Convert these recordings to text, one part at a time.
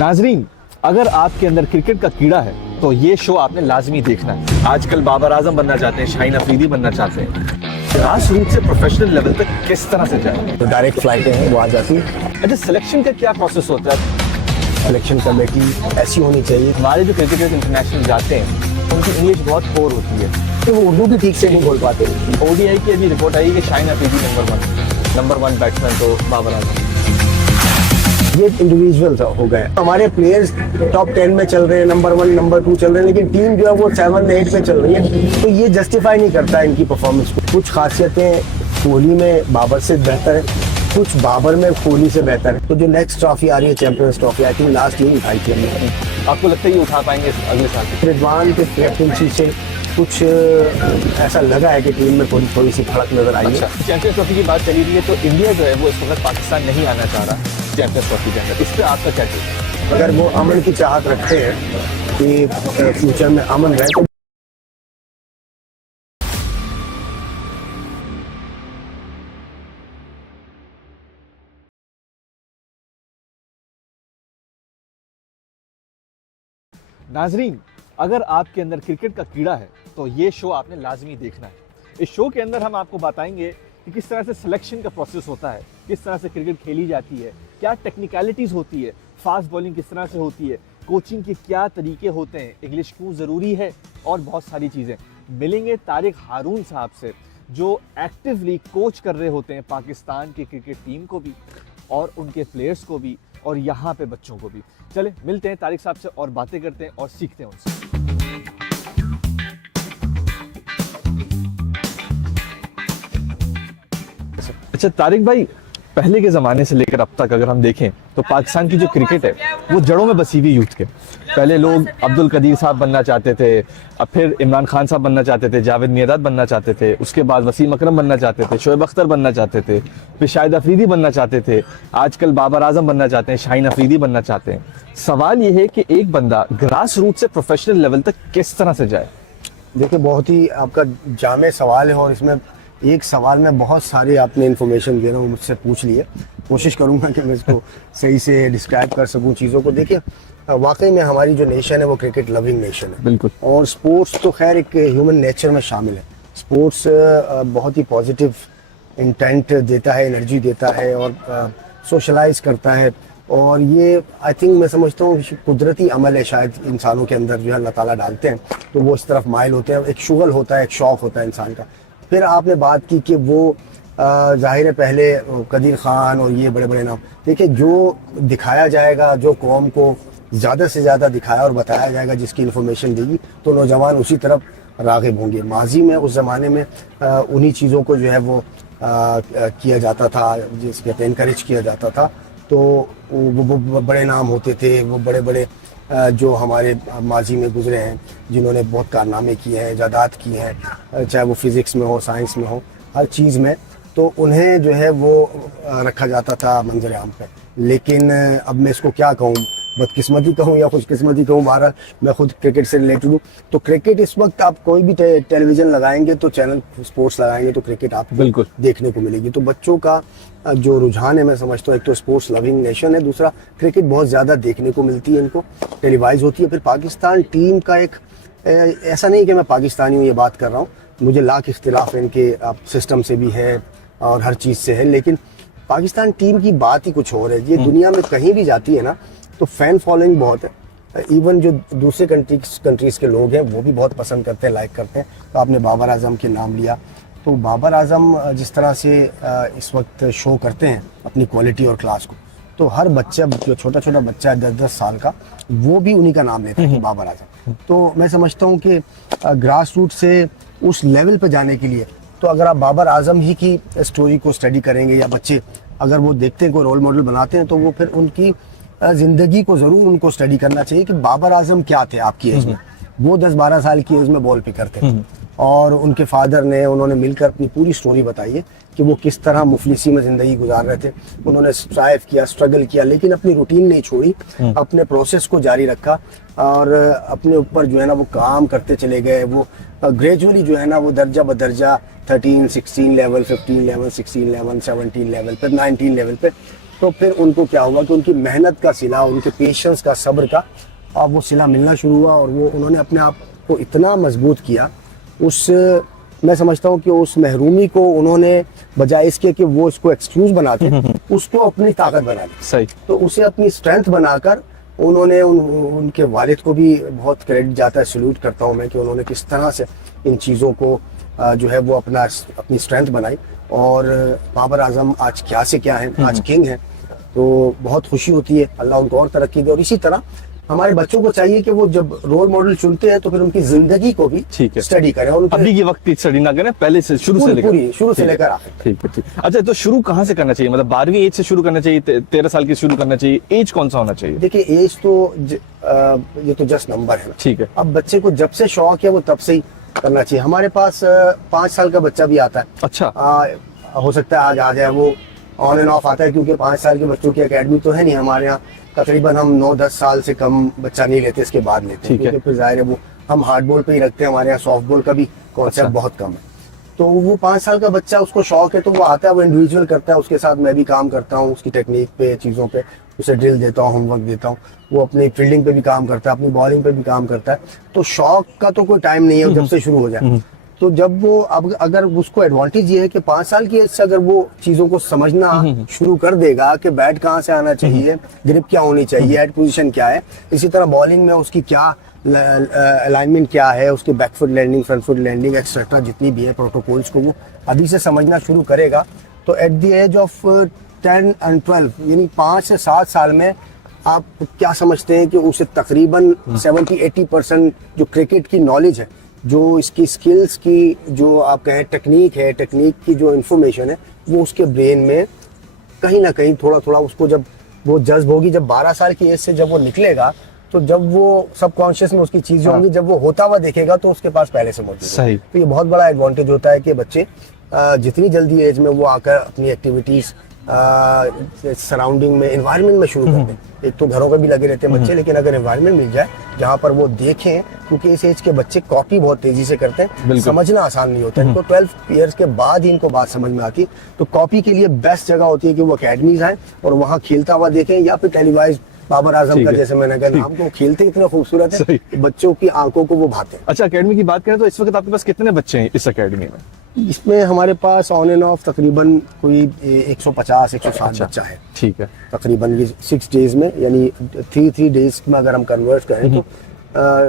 नाजरीन, अगर आपके अंदर क्रिकेट का कीड़ा है तो ये शो आपने लाजमी देखना है। आजकल बाबर आजम बनना चाहते हैं, शाहीन अफरीदी बनना चाहते हैं, ग्रास रूट से प्रोफेशनल लेवल तक किस तरह से जाए। तो डायरेक्ट फ्लाइटें हैं वो आ जाती हैं। अच्छा, सिलेक्शन का क्या प्रोसेस होता है? सिलेक्शन कमेटी ऐसी होनी चाहिए। हमारे जो क्रिकेटर्स इंटरनेशनल जाते हैं उनकी इंग्लिश बहुत पोर होती है, तो वो उर्दू भी ठीक से नहीं बोल पाते। ओडीआई की अभी रिपोर्ट आई कि Shaheen Afridi number one batsman तो बाबर आजम। ये इंडिविजुअल हो गए। हमारे प्लेयर्स टॉप 10 में चल रहे हैं, नंबर 1 नंबर 2 चल रहे हैं, लेकिन टीम जो है वो 7 8 पे चल रही है। तो ये जस्टिफाई नहीं करता इनकी परफॉर्मेंस को। कुछ खासियतें कोहली में बाबर से बेहतर है, कुछ बाबर में कोहली से बेहतर है। तो जो नेक्स्ट ट्रॉफी आ रही है champions trophy, I think last year उठाई थी हमने। आपको लगता है ये उठा पाएंगे अगले साल? रिजवान के कैप्टनसी से कुछ ऐसा लगा है कि टीम में थोड़ी सी फर्क नजर आई है। अच्छा, चैंपियंस ट्रॉफी की बात चली रही है तो इंडिया जो है वो इस वक्त पाकिस्तान नहीं आना चाह रहा चैंपियंस ट्रॉफी के अंदर। इस पर आपका क्या कहना है? अगर वो अमन की चाहत रखते हैं कि फ्यूचर में अमन रहे तो नाजरीन, अगर आपके अंदर क्रिकेट का कीड़ा है तो ये शो आपने लाजमी देखना है। इस शो के अंदर हम आपको बताएंगे कि किस तरह से सिलेक्शन का प्रोसेस होता है, किस तरह से क्रिकेट खेली जाती है, क्या टेक्निकलिटीज़ होती है, फास्ट बॉलिंग किस तरह से होती है, कोचिंग के क्या तरीके होते हैं, इंग्लिश क्यों ज़रूरी है और बहुत सारी चीज़ें। मिलेंगे तारिक हारून साहब से जो एक्टिवली कोच कर रहे होते हैं पाकिस्तान की क्रिकेट टीम को भी और उनके प्लेयर्स को भी और यहाँ पे बच्चों को भी। चले मिलते हैं तारिक साहब से और बातें करते हैं और सीखते हैं उनसे। अच्छा तारिक भाई, पहले के ज़माने से लेकर अब तक अगर हम देखें तो पाकिस्तान की जो क्रिकेट है वो जड़ों में बसी हुई यूथ के। पहले लोग अब्दुल कदीर साहब बनना चाहते थे, अब फिर इमरान खान साहब बनना चाहते थे, जावेद मियादाद बनना चाहते थे, उसके बाद वसीम अकरम बनना चाहते थे, शोएब अख्तर बनना चाहते थे, फिर शाहिद अफरीदी बनना चाहते थे, आजकल बाबर आजम बनना चाहते हैं, शाहीन अफरीदी बनना चाहते हैं। सवाल ये है कि एक बंदा ग्रास रूट से प्रोफेशनल लेवल तक किस तरह से जाए? देखिए, बहुत ही आपका जामे सवाल है और इसमें एक सवाल में बहुत सारी आपने इन्फॉर्मेशन देना वो मुझसे पूछ लिए। कोशिश करूंगा कि मैं इसको सही से डिस्क्राइब कर सकूं चीज़ों को। देखिए, वाकई में हमारी जो नेशन है वो क्रिकेट लविंग नेशन है। बिल्कुल। और स्पोर्ट्स तो खैर एक ह्यूमन नेचर में शामिल है। स्पोर्ट्स बहुत ही पॉजिटिव इंटेंट देता है, एनर्जी देता है और सोशलाइज करता है। और ये आई थिंक मैं समझता हूँ कुदरती अमल है, शायद इंसानों के अंदर जो है अल्लाह ताला डालते हैं तो वो इस तरफ माइल होते हैं। एक शुगल होता है, एक शौक होता है इंसान का। फिर आपने बात की कि वो जाहिर है पहले कदीर खान और ये बड़े बड़े नाम। देखिए, जो दिखाया जाएगा, जो कौम को ज़्यादा से ज़्यादा दिखाया और बताया जाएगा, जिसकी इन्फॉर्मेशन देगी तो नौजवान उसी तरफ राग़िब होंगे। माजी में उस ज़माने में उन्हीं चीज़ों को जो है वो किया जाता था, जिसके पे इनकरेज किया जाता था। तो वो बड़े नाम होते थे, वो बड़े बड़े जो हमारे माजी में गुजरे हैं, जिन्होंने बहुत कारनामे किए हैं, इजादात किए हैं, चाहे वो फिज़िक्स में हो, साइंस में हो, हर चीज़ में, तो उन्हें जो है वो रखा जाता था मंजर आम पे। लेकिन अब मैं इसको क्या कहूँ, बदकिस्मती कहूँ या खुशकिस्मती कहूँ, बहरहाल मैं खुद क्रिकेट से रिलेटेड हूँ। तो क्रिकेट इस वक्त आप कोई भी टेलीविज़न लगाएंगे तो चैनल स्पोर्ट्स लगाएंगे तो क्रिकेट आपको बिल्कुल देखने को मिलेगी। तो बच्चों का जो रुझान है, मैं समझता हूँ एक तो स्पोर्ट्स लविंग नेशन है, दूसरा क्रिकेट बहुत ज़्यादा देखने को मिलती है, इनको टेलीवाइज होती है। फिर पाकिस्तान टीम का एक ऐसा नहीं कि मैं पाकिस्तानी हूँ ये बात कर रहा हूँ, मुझे लाख इख्तिलाफ इनके सिस्टम से भी है और हर चीज़ से है, लेकिन पाकिस्तान टीम की बात ही कुछ और है। ये दुनिया में कहीं भी जाती है ना तो फ़ैन फॉलोइंग बहुत है। इवन जो दूसरे कंट्रीज़ के लोग हैं वो भी बहुत पसंद करते हैं, लाइक करते हैं। तो आपने बाबर आजम के नाम लिया, तो बाबर आजम जिस तरह से इस वक्त शो करते हैं अपनी क्वालिटी और क्लास को, तो हर बच्चा जो छोटा छोटा बच्चा है 10-10 साल का, वो भी उन्हीं का नाम लेता है कि बाबर आजम। तो मैं समझता हूँ कि ग्रास रूट से उस लेवल पे जाने के लिए, तो अगर आप बाबर आजम ही की स्टोरी को स्टडी करेंगे या बच्चे अगर वो देखते हैं, कोई रोल मॉडल बनाते हैं, तो वो फिर उनकी ज़िंदगी को ज़रूर उनको स्टडी करना चाहिए कि बाबर आजम क्या थे आपकी एज में। वो 10-12 साल की एज में बॉल पे करते थे और उनके फादर ने, उन्होंने मिलकर अपनी पूरी स्टोरी बताई है कि वो किस तरह मुफलिसी में ज़िंदगी गुजार रहे थे। उन्होंने स्ट्राइव किया, स्ट्रगल किया, लेकिन अपनी रूटीन नहीं छोड़ी, अपने प्रोसेस को जारी रखा और अपने ऊपर जो है ना वो काम करते चले गए। वो ग्रेजुअली जो है ना वो दर्जा बदर्जा 13, 16 लेवल, 15 लेवल, 16 लेवल, 17 लेवल पर, 19 लेवल पे तो फिर उनको क्या हुआ कि उनकी मेहनत का सिला, उनके पेशेंस का, सब्र का अब वो सिला मिलना शुरू हुआ और वो उन्होंने अपने आप को इतना मजबूत किया। मैं समझता हूँ कि उस महरूमी को उन्होंने बजाय इसके कि वो इसको एक्सक्यूज बनाते उसको अपनी ताकत बना ली। सही। तो उसे अपनी स्ट्रेंथ बनाकर उन्होंने उनके वालिद को भी बहुत क्रेडिट जाता है, सल्यूट करता हूँ मैं कि उन्होंने किस तरह से इन चीज़ों को जो है वो अपनी स्ट्रेंथ बनाई। और बाबर आजम आज क्या से क्या है, आज किंग है, तो बहुत खुशी होती है। अल्लाह उनको और तरक्की दे। और इसी तरह हमारे बच्चों को चाहिए कि वो जब रोल मॉडल चुनते हैं तो फिर उनकी जिंदगी को भी स्टडी करें और अभी के वक्त की स्टडी ना करें, पहले से शुरू से लेकर आखिर। ठीक है। अच्छा, तो शुरू कहाँ से करना चाहिए? मतलब 12वीं एज से शुरू करना चाहिए, 13 साल की शुरू करना चाहिए? एज कौन सा होना चाहिए? देखिए एज तो ये तो जस्ट नंबर है ना। ठीक है। अब बच्चे को जब से शौक है वो तब से ही करना चाहिए। हमारे पास 5 साल का बच्चा भी आता है। अच्छा। हो सकता है आज आ जाए, वो ऑन एंड ऑफ आता है क्योंकि 5 साल के बच्चों की एकेडमी तो है नहीं हमारे यहाँ। तकरीबन हम 9-10 साल से कम बच्चा नहीं लेते, इसके बाद लेते हैं क्योंकि फिर जाहिर है वो हम हार्ड बॉल पे ही रखते हैं। हमारे यहाँ सॉफ्ट बॉल का भी कॉन्सेप्ट बहुत कम है। तो वो 5 साल का बच्चा, उसको शौक है तो वो आता है, वो इंडिविजुअल करता है। उसके साथ मैं भी काम करता हूँ, उसकी टेक्निक पे, चीज़ों पे उसे ड्रिल देता हूँ, होमवर्क देता हूँ। वो अपनी फील्डिंग पे भी काम करता है, अपनी बॉलिंग पे भी काम करता है। तो शौक का तो कोई टाइम नहीं है जब से शुरू हो जाए। तो जब वो अब अगर उसको एडवांटेज ये है कि 5 साल की एज से अगर वो चीज़ों को समझना शुरू कर देगा कि बैट कहाँ से आना चाहिए, ग्रिप क्या होनी चाहिए, हेड पोजीशन क्या है, इसी तरह बॉलिंग में उसकी क्या अलाइनमेंट क्या है, उसके back foot landing, front foot landing etcetera जितनी भी है प्रोटोकॉल्स को वो अभी से समझना शुरू करेगा, तो at the age of 10 and 12 यानी 5 से 7 साल में आप क्या समझते हैं कि उसे तकरीबन 70-80% जो क्रिकेट की नॉलेज है, जो इसकी स्किल्स की, जो आप कहें टेक्निक है, टेक्निक की जो इन्फॉर्मेशन है, वो उसके ब्रेन में कहीं ना कहीं थोड़ा थोड़ा उसको जब वो जज्ब होगी, जब 12 साल की एज से जब वो निकलेगा, तो जब वो सबकॉन्शियस में उसकी चीजें होंगी, जब वो होता हुआ देखेगा तो उसके पास पहले से मौजूद है। तो ये बहुत बड़ा एडवांटेज होता है कि बच्चे जितनी जल्दी एज में वो आकर अपनी एक्टिविटीज सराउंडिंग में, एनवायरनमेंट में शुरू कर दें। एक तो घरों पे भी लगे रहते हैं बच्चे, लेकिन अगर एनवायरनमेंट मिल जाए जहाँ पर वो देखें, क्योंकि इस एज के बच्चे कॉपी बहुत तेजी से करते हैं, समझना आसान नहीं होता है। इनको 12 ईयर्स के बाद ही इनको बात समझ में आती है। तो कॉपी के लिए बेस्ट जगह होती है कि वो अकेडमीज आए और वहाँ खेलता हुआ देखें, या फिर टेलीवाइज बाबर आजम का, जैसे मैंने कहा नाम, तो खेलते इतने खूबसूरत है, बच्चों की आंखों को वो भाते हैं। अच्छा, अकेडमी की बात करें तो इस वक्त आपके पास कितने बच्चे हैं इस अकेडमी में? इसमें हमारे पास ऑन एंड ऑफ तकरीबन कोई 150-160 बच्चा है। ठीक है। तकरीबन ये 6 डेज में, यानी 3 डेज में अगर हम कन्वर्ट करें तो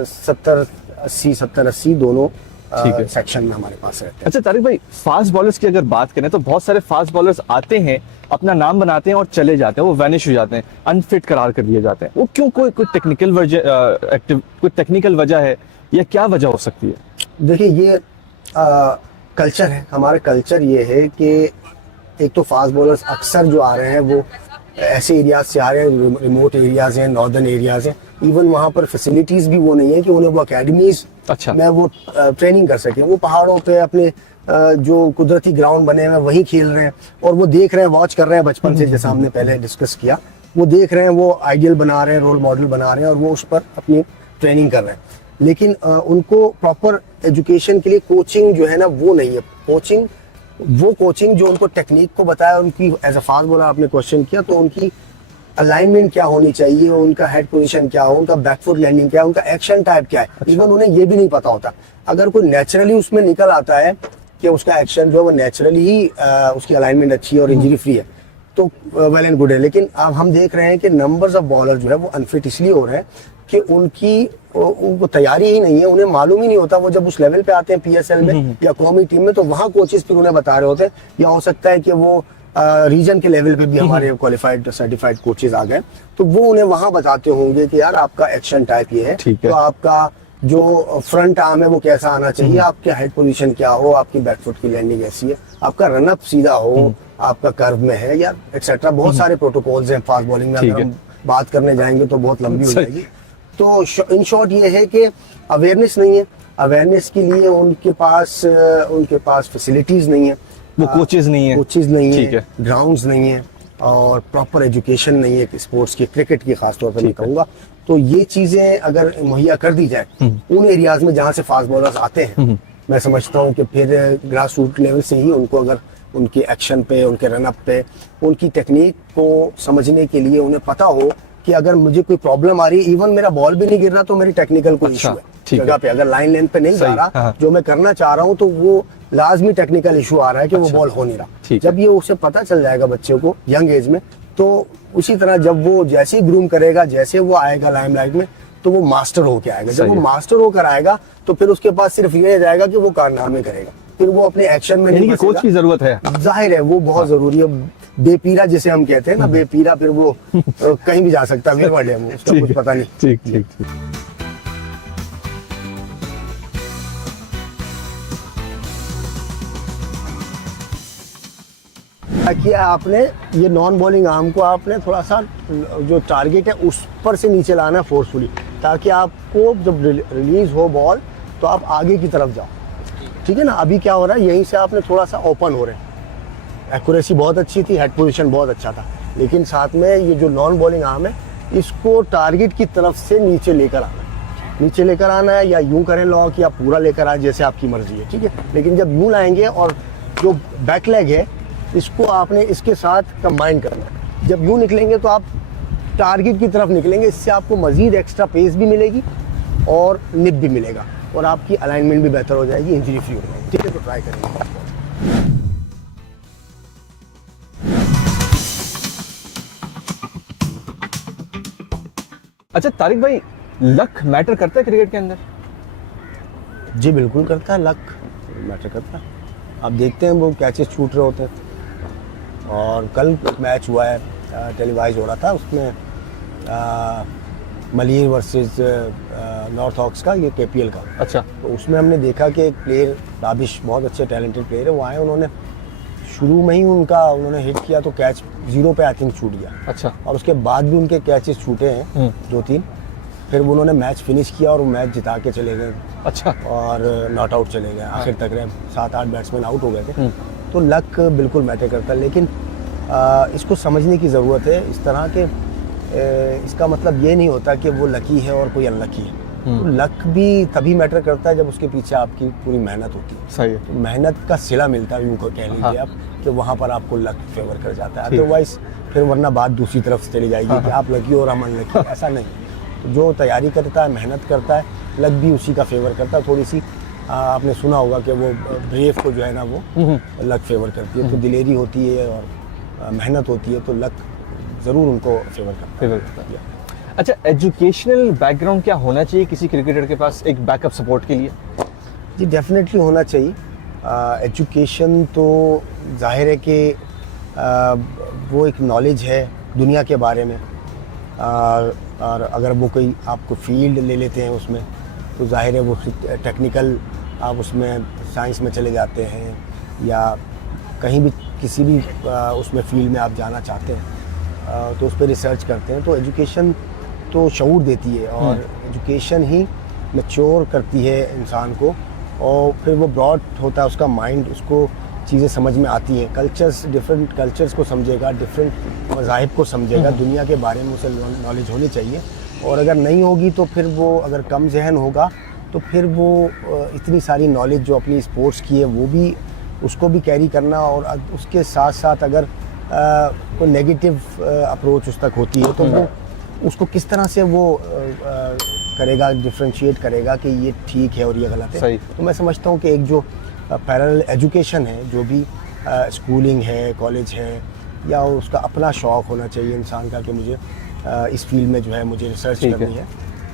70-80 दोनों सेक्शन में हमारे पास रहते हैं। अच्छा तारिक भाई, फास्ट बॉलर्स की अगर बात करें तो बहुत सारे फास्ट बॉलर्स आते हैं, अपना नाम बनाते हैं और चले जाते हैं, वो वैनिश हो जाते हैं, अनफिट करार कर दिए जाते हैं। वो क्यों? कोई टेक्निकल वजह है या क्या वजह हो सकती है? देखिए ये कल्चर है, हमारा कल्चर ये है कि एक तो फास्ट बॉलर्स अक्सर जो आ रहे हैं वो ऐसे एरियाज से आ रहे हैं, रिमोट एरियाज हैं, नॉर्दर्न एरियाज हैं। इवन वहाँ पर फैसिलिटीज भी वो नहीं है कि उन्हें वो अकेडमीज में वो ट्रेनिंग कर सके। वो पहाड़ों पे अपने जो कुदरती ग्राउंड बने हुए वहीं खेल रहे हैं और वो देख रहे हैं, वॉच कर रहे हैं बचपन से, जैसा हमने पहले डिस्कस किया। वो देख रहे हैं, वो आइडियल बना रहे हैं, रोल मॉडल बना रहे हैं और वो उस पर अपनी ट्रेनिंग कर रहे हैं। लेकिन उनको प्रॉपर एजुकेशन के लिए कोचिंग जो है ना वो नहीं है। कोचिंग जो उनको टेक्निक को बताया, उनकी एज अ फास्ट बॉलर आपने क्वेश्चन किया, तो उनकी अलाइनमेंट क्या होनी चाहिए, उनका हेड पोजीशन क्या हो, उनका बैकफुट लैंडिंग क्या है, उनका एक्शन टाइप क्या है, इवन उन्हें ये भी नहीं पता होता। अगर कोई नेचुरली उसमें निकल आता है कि उसका एक्शन जो है वो नेचुरली ही उसकी अलाइनमेंट अच्छी है और इंजरी फ्री है, तो वेल एंड गुड है। लेकिन अब हम देख रहे हैं कि नंबर्स ऑफ बॉलर जो है वो अनफिट इसलिए हो रहे हैं कि उनको तैयारी ही नहीं है, उन्हें मालूम ही नहीं होता। वो जब उस लेवल पे आते हैं PSL में या कौमी टीम में, तो वहाँ कोचेस फिर उन्हें बता रहे होते हैं, या हो सकता है कि वो रीजन के लेवल पे भी हमारे क्वालिफाइड सर्टिफाइड कोचेस आ गए, तो वो उन्हें वहाँ बताते होंगे कि यार आपका एक्शन टाइप ये है, तो आपका जो फ्रंट आर्म है वो कैसा आना चाहिए, आपके हेड पोजीशन क्या हो, आपकी बैकफुट की लैंडिंग ऐसी है, आपका रनअप सीधा हो, आपका कर्व में है, या एक्सेट्रा। बहुत सारे प्रोटोकॉल्स हैं फास्ट बॉलिंग में, अगर हम बात करने जाएंगे तो बहुत लंबी हो जाएगी। तो इन शॉर्ट ये है कि अवेयरनेस नहीं है। अवेयरनेस के लिए उनके पास फैसिलिटीज नहीं है, वो कोचेज नहीं है, ग्राउंड्स नहीं है और प्रॉपर एजुकेशन नहीं है स्पोर्ट्स की, क्रिकेट की खासतौर पर मैं कहूँगा। तो ये चीजें अगर मुहैया कर दी जाए उन एरियाज में जहाँ से फास्ट बॉलर्स आते हैं, मैं समझता हूँ कि फिर ग्रास रूट लेवल से ही उनको अगर उनके एक्शन पे, उनके रनअप पे, उनकी टेक्निक को समझने के लिए उन्हें पता हो कि अगर मुझे कोई प्रॉब्लम आ रही है, इवन मेरा बॉल भी नहीं गिर रहा तो मेरी टेक्निकल कोई इशू है जगह पे, अगर लाइन लेंथ पे नहीं जा रहा हाँ। जो मैं करना चाह रहा हूँ, तो वो लाजमी टेक्निकल इशू आ रहा है कि वो बॉल हो नहीं रहा। जब ये उसे पता चल जाएगा बच्चे को यंग एज में, तो उसी तरह जब वो जैसे ही ग्रूम करेगा, जैसे वो आएगा लाइमलाइट में, तो वो मास्टर होके आएगा। जब वो मास्टर होकर आएगा तो फिर उसके पास सिर्फ ये जाएगा कि वो कारनामे करेगा, फिर वो अपने एक्शन में नहीं कोच की जरूरत है, जाहिर है वो बहुत जरूरी है। बेपीरा जिसे हम कहते हैं ना, बेपीरा, फिर वो कहीं भी जा सकता है, उसका कुछ पता नहीं। ठीक ठीक ठीक। किया आपने ये नॉन बॉलिंग आर्म को आपने थोड़ा सा जो टारगेट है उस पर से नीचे लाना है फोर्सफुली, ताकि आपको जब रिलीज हो बॉल तो आप आगे की तरफ जाओ। ठीक है ना, अभी क्या हो रहा है, यहीं से आपने थोड़ा सा ओपन हो रहे हैं। एक्यूरेसी बहुत अच्छी थी, हेड पोजीशन बहुत अच्छा था, लेकिन साथ में ये जो नॉन बॉलिंग आर्म है इसको टारगेट की तरफ से नीचे लेकर आना है। नीचे लेकर आना है, या यूं करें लॉक, या पूरा लेकर आए, जैसे आपकी मर्जी है। ठीक है, लेकिन जब यूं लाएंगे और जो बैक लेग है इसको आपने इसके साथ कंबाइन करना है। जब यूं निकलेंगे तो आप टारगेट की तरफ निकलेंगे, इससे आपको मजीद एक्स्ट्रा पेस भी मिलेगी और निप भी मिलेगा, और आपकी अलाइनमेंट भी बेहतर हो जाएगी, इंजरी फ्री हो जाएगी। ठीक है, तो ट्राई करेंगे। अच्छा तारिक भाई, लक मैटर करता है क्रिकेट के अंदर? जी बिल्कुल करता है, लक मैटर करता है। आप देखते हैं वो कैचेस छूट रहे होते हैं, और कल मैच हुआ है, टेलीवाइज हो रहा था, उसमें मलिर वर्सेस नॉर्थ हॉक्स का, ये केपीएल का। अच्छा। तो उसमें हमने देखा कि एक प्लेयर, राबिश, बहुत अच्छे टैलेंटेड प्लेयर है, वो आए, उन्होंने शुरू में ही उन्होंने हिट किया तो कैच 0 पे आई थिंक छूट गया। अच्छा। और उसके बाद भी उनके कैचेस छूटे हैं 2-3, फिर उन्होंने मैच फिनिश किया और वो मैच जिता के चले गए। अच्छा। और नॉट आउट चले गए, आखिर तक रहे, 7-8 बैट्समैन आउट हो गए थे। तो लक बिल्कुल मैटर करता है, लेकिन इसको समझने की ज़रूरत है इस तरह के, इसका मतलब ये नहीं होता कि वो लकी है और कोई अनलकी है। तो लक भी तभी मैटर करता है जब उसके पीछे आपकी पूरी मेहनत होती है। सही है। तो मेहनत का सिला मिलता है, यूँ को कह लीजिए आप, कि वहाँ पर आपको लक फेवर कर जाता है। अदरवाइज फिर वरना बात दूसरी तरफ से चली जाएगी कि आप लकी और हम अनलकी, ऐसा नहीं। तो जो तैयारी करता है, मेहनत करता है, लक भी उसी का फेवर करता है। थोड़ी सी आपने सुना होगा कि वो ब्रेव को जो है ना वो लक फेवर करती है, तो दिलेरी होती है और मेहनत होती है, तो लक ज़रूर उनको फेवर करता है। अच्छा, एजुकेशनल बैकग्राउंड क्या होना चाहिए किसी क्रिकेटर के पास एक बैकअप सपोर्ट के लिए? जी डेफिनेटली होना चाहिए। एजुकेशन तो जाहिर है कि वो एक नॉलेज है दुनिया के बारे में, और अगर वो कोई आपको फील्ड ले लेते हैं उसमें, तो जाहिर है वो टेक्निकल, आप उसमें साइंस में चले जाते हैं, या कहीं भी किसी भी उसमें फील्ड में आप जाना चाहते हैं, तो उस पर रिसर्च करते हैं। तो एजुकेशन तो शऊर देती है, और एजुकेशन ही मैच्योर करती है इंसान को, और फिर वो ब्रॉड होता है उसका माइंड, उसको चीज़ें समझ में आती हैं। कल्चर्स, डिफरेंट कल्चर्स को समझेगा, डिफरेंट मज़ाहिब को समझेगा, दुनिया के बारे में उसे नॉलेज होनी चाहिए। और अगर नहीं होगी तो फिर वो, अगर कम जहन होगा तो फिर वो इतनी सारी नॉलेज जो अपनी स्पोर्ट्स की है वो भी, उसको भी कैरी करना, और उसके साथ साथ अगर कोई नेगेटिव अप्रोच उस तक होती है तो वो उसको किस तरह से वो करेगा, डिफ्रेंशिएट करेगा कि ये ठीक है और ये गलत है। तो मैं समझता हूँ कि एक जो पैरेलल एजुकेशन है, जो भी स्कूलिंग है, कॉलेज है, या उसका अपना शौक़ होना चाहिए इंसान का कि मुझे इस फील्ड में जो है मुझे रिसर्च करनी है।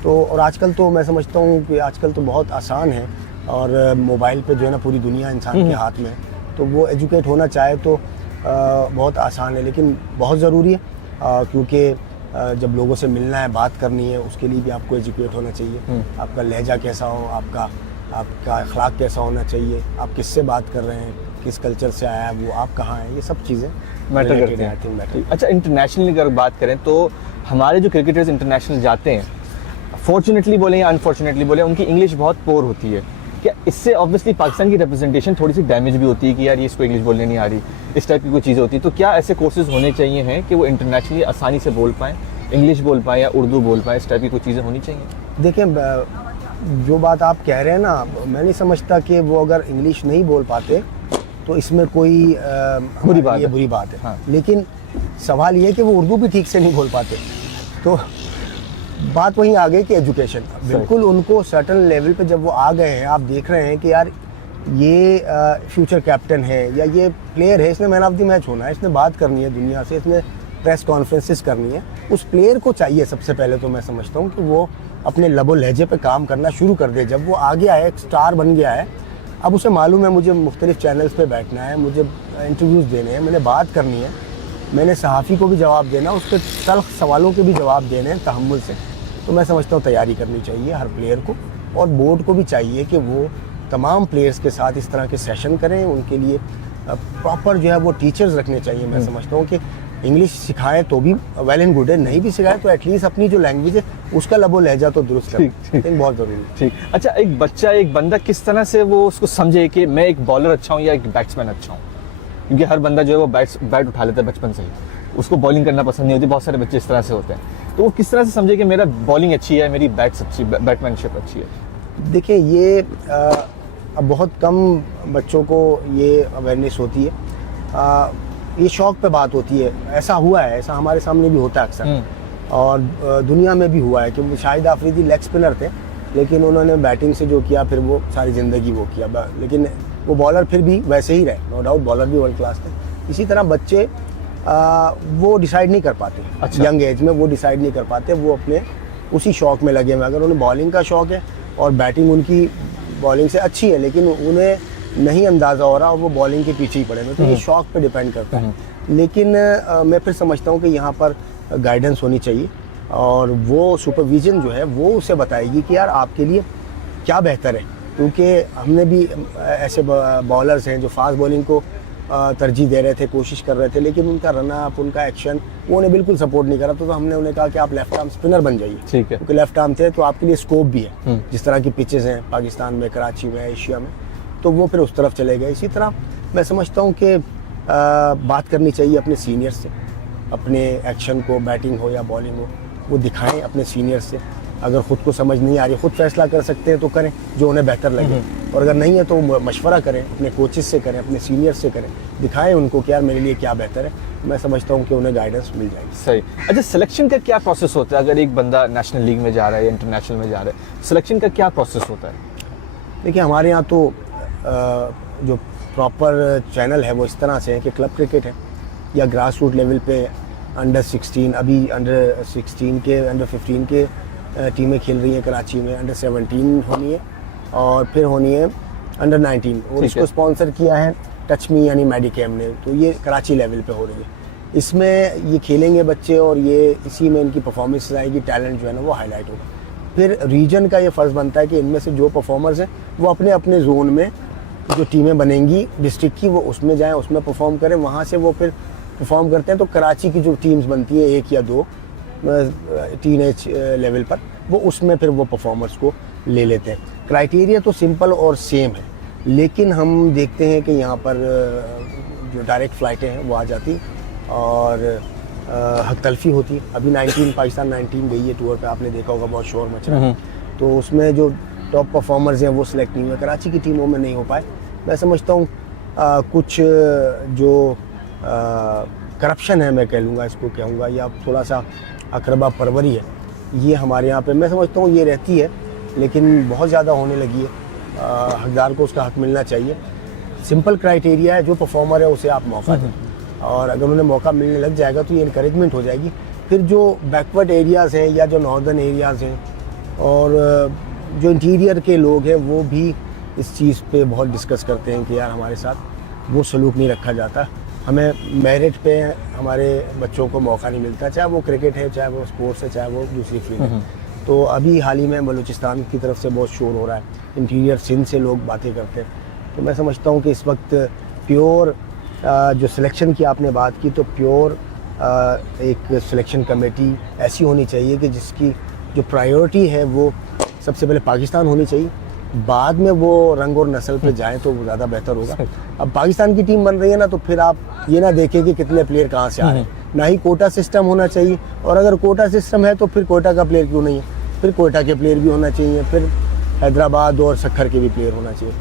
तो और आजकल तो मैं समझता हूँ कि आजकल तो बहुत आसान है, और मोबाइल पे जो है ना पूरी दुनिया इंसान के हाथ में, तो वो एजुकेट होना चाहे तो बहुत आसान है, लेकिन बहुत ज़रूरी है, क्योंकि जब लोगों से मिलना है, बात करनी है, उसके लिए भी आपको एजुकेट होना चाहिए। आपका लहजा कैसा हो, आपका अखलाक कैसा होना चाहिए, आप किससे बात कर रहे हैं, किस कल्चर से आया है वो, आप कहाँ हैं, ये सब चीज़ें मैटर करती हैं। अच्छा, इंटरनेशनली अगर बात करें तो हमारे जो क्रिकेटर्स इंटरनेशनल जाते हैं, फॉर्चुनेटली बोले या अनफॉर्चुनेटली बोले, उनकी इंग्लिश बहुत पोर होती है। क्या इससे ऑब्वियसली पाकिस्तान की रिप्रेजेंटेशन थोड़ी सी डैमेज भी होती है कि यार ये इसको इंग्लिश बोलने नहीं आ रही, इस टाइप की कोई चीज़ होती है? तो क्या ऐसे कोर्सेज होने चाहिए हैं कि वो इंटरनेशनली आसानी से बोल पाएँ, इंग्लिश बोल पाएँ या उर्दू बोल पाएँ, इस टाइप की कोई चीज़ें होनी चाहिए? देखिए, जो बात आप कह रहे हैं ना, मैं नहीं समझता कि वो अगर इंग्लिश नहीं बोल पाते तो इसमें कोई बुरी बात ये है। बुरी बात है। हाँ। लेकिन सवाल ये है कि वो उर्दू भी ठीक से नहीं बोल पाते, तो बात वहीं आ गई कि एजुकेशन, बिल्कुल उनको सर्टन लेवल पे जब वो आ गए हैं, आप देख रहे हैं कि यार ये फ्यूचर कैप्टन है या ये प्लेयर है, इसने मैन ऑफ द मैच होना है, इसने बात करनी है दुनिया से, इसने प्रेस कॉन्फ्रेंसेस करनी है, उस प्लेयर को चाहिए सबसे पहले तो मैं समझता हूँ कि वो अपने लबो लहजे पे काम करना शुरू कर दे। जब वो आ गया है, एक स्टार बन गया है, अब उसे मालूम है मुझे मुख्तलिफ चैनल्स पे बैठना है, मुझे इंटरव्यूज़ देने हैं, मैंने बात करनी है, मैंने सहाफ़ी को भी जवाब देना, उसके तल्ख़ सवालों के भी जवाब देने हैं तहम्मुल से। तो मैं समझता हूँ तैयारी करनी चाहिए हर प्लेयर को, और बोर्ड को भी चाहिए कि वो तमाम प्लेयर्स के साथ इस तरह के सेशन करें, उनके लिए प्रॉपर जो है वो टीचर्स रखने चाहिए। मैं समझता हूँ कि इंग्लिश सिखाएं तो भी वेल एंड गुड है, नहीं भी सिखाएं तो एटलीस्ट अपनी जो लैंग्वेज है उसका लबो लहजा तो दुरुस्त करें, ठीक। बहुत ज़रूरी है। ठीक। अच्छा, एक बच्चा, एक बंदा किस तरह से वो उसको समझे कि मैं एक बॉलर अच्छा हूँ या एक बैट्समैन अच्छा हूँ? क्योंकि हर बंदा जो है वो बैट उठा लेता है बचपन से ही, उसको बॉलिंग करना पसंद नहीं होती, बहुत सारे बच्चे इस तरह से होते हैं। तो वो किस तरह से समझे कि मेरा बॉलिंग अच्छी है, मेरी बैट्समैनशिप अच्छी है? देखिए, ये अब बहुत कम बच्चों को ये अवेयरनेस होती है, ये शौक पे बात होती है। ऐसा हुआ है, ऐसा हमारे सामने भी होता है अक्सर, और दुनिया में भी हुआ है कि शाहिद आफरीदी लेग स्पिनर थे, लेकिन उन्होंने बैटिंग से जो किया फिर वो सारी ज़िंदगी वो किया, लेकिन वो बॉलर फिर भी वैसे ही रहे, नो डाउट बॉलर भी वर्ल्ड क्लास थे। इसी तरह बच्चे वो डिसाइड नहीं कर पाते, अच्छा। यंग एज में वो डिसाइड नहीं कर पाते, वो अपने उसी शौक में लगे हुए। अगर उन्हें बॉलिंग का शौक है और बैटिंग उनकी बॉलिंग से अच्छी है, लेकिन उन्हें नहीं अंदाज़ा हो रहा और वो बॉलिंग के पीछे ही पड़े हुए, तो ये शौक पे डिपेंड करता है। लेकिन मैं फिर समझता हूँ कि यहाँ पर गाइडेंस होनी चाहिए, और वो सुपरविजन जो है वो उसे बताएगी कि यार आपके लिए क्या बेहतर है। क्योंकि हमने भी ऐसे बॉलर्स हैं जो फास्ट बॉलिंग को तरजीह दे रहे थे, कोशिश कर रहे थे, लेकिन उनका रन अप, उनका एक्शन वो उन्हें बिल्कुल सपोर्ट नहीं करा, तो हमने उन्हें कहा कि आप लेफ्ट आर्म स्पिनर बन जाइए। ठीक है। क्योंकि लेफ्ट आर्म थे तो आपके लिए स्कोप भी है, जिस तरह की पिचेस हैं पाकिस्तान में, कराची में, एशिया में, तो वो फिर उस तरफ चले गए। इसी तरह मैं समझता हूँ कि बात करनी चाहिए अपने सीनियर से, अपने एक्शन को, बैटिंग हो या बॉलिंग हो, वो दिखाएं अपने सीनियर से। अगर ख़ुद को समझ नहीं आ रही, ख़ुद फैसला कर सकते हैं तो करें जो उन्हें बेहतर लगे, और अगर नहीं है तो मशवरा करें, अपने कोचेस से करें, अपने सीनियर से करें, दिखाएं उनको कि यार मेरे लिए क्या बेहतर है। मैं समझता हूँ कि उन्हें गाइडेंस मिल जाएगी। सही। अच्छा, सिलेक्शन का क्या प्रोसेस होता है? अगर एक बंदा नेशनल लीग में जा रहा है या इंटरनेशनल में जा रहा है, सिलेक्शन का क्या प्रोसेस होता है? देखिए, हमारे यहाँ तो जो प्रॉपर चैनल है वो इस तरह से है कि क्लब क्रिकेट है या ग्रास रूट लेवल पे अंडर 16, अभी अंडर 16 के, अंडर 15 के टीमें खेल रही हैं कराची में, अंडर 17 होनी है और फिर होनी है अंडर 19, और इसको स्पॉन्सर किया है टच मी यानी मेडिकेम ने, तो ये कराची लेवल पे हो रही है। इसमें ये खेलेंगे बच्चे और ये इसी में इनकी परफॉर्मेंस आएगी, टैलेंट जो है ना वो हाईलाइट होगा। फिर रीजन का ये फ़र्ज़ बनता है कि इनमें से जो परफॉर्मर्स हैं वो अपने अपने जोन में जो टीमें बनेंगी डिस्ट्रिक्ट की, वो उसमें जाएं, उसमें परफॉर्म करें, वहाँ से वो फिर परफॉर्म करते हैं। तो कराची की जो टीम्स बनती है, एक या दो टीनेज लेवल पर, वो उसमें फिर वो परफॉर्मर्स को ले लेते हैं। क्राइटेरिया तो सिंपल और सेम है, लेकिन हम देखते हैं कि यहाँ पर जो डायरेक्ट फ़्लाइटें हैं वो आ जाती और हक तलफी होती है। अभी 19 पाकिस्तान 19 गई है टूर पे, आपने देखा होगा, बहुत शोर मच रहा है, तो उसमें जो टॉप परफॉर्मर्स हैं वो सिलेक्ट नहीं हुए, कराची की टीमों में नहीं हो पाए। मैं समझता हूँ कुछ जो करप्शन है, मैं कह लूँगा, इसको कहूँगा, या थोड़ा सा अकरबा परवरी है, ये हमारे यहाँ पे मैं समझता हूँ ये रहती है, लेकिन बहुत ज़्यादा होने लगी है। हकदार को उसका हक मिलना चाहिए। सिंपल क्राइटेरिया है, जो परफॉर्मर है उसे आप मौका दें, और अगर उन्हें मौका मिलने लग जाएगा तो ये इनकरेजमेंट हो जाएगी। फिर जो बैकवर्ड एरियाज़ हैं या जो नॉर्दर्न एरियाज़ हैं और जो इंटीरियर के लोग हैं, वो भी इस चीज़ पे बहुत डिस्कस करते हैं कि यार हमारे साथ वो सलूक नहीं रखा जाता, हमें मेरिट पे हमारे बच्चों को मौका नहीं मिलता, चाहे वो क्रिकेट है, चाहे वो स्पोर्ट्स है, चाहे वो दूसरी फील्ड है। तो अभी हाल ही में बलूचिस्तान की तरफ से बहुत शोर हो रहा है, इंटीरियर सिंध से लोग बातें करते हैं। तो मैं समझता हूँ कि इस वक्त प्योर जो सिलेक्शन की आपने बात की, तो प्योर एक सिलेक्शन कमेटी ऐसी होनी चाहिए कि जिसकी जो प्रायोरिटी है वो सबसे पहले पाकिस्तान होनी चाहिए, बाद में वो रंग और नस्ल पे जाएं तो वो ज़्यादा बेहतर होगा। अब पाकिस्तान की टीम बन रही है ना, तो फिर आप ये ना देखें कि कितने प्लेयर कहाँ से आ रहे हैं, ना ही कोटा सिस्टम होना चाहिए, और अगर कोटा सिस्टम है तो फिर कोटा का प्लेयर क्यों नहीं है, फिर कोटा के प्लेयर भी होना चाहिए, फिर हैदराबाद और सक्खर के भी प्लेयर होना चाहिए।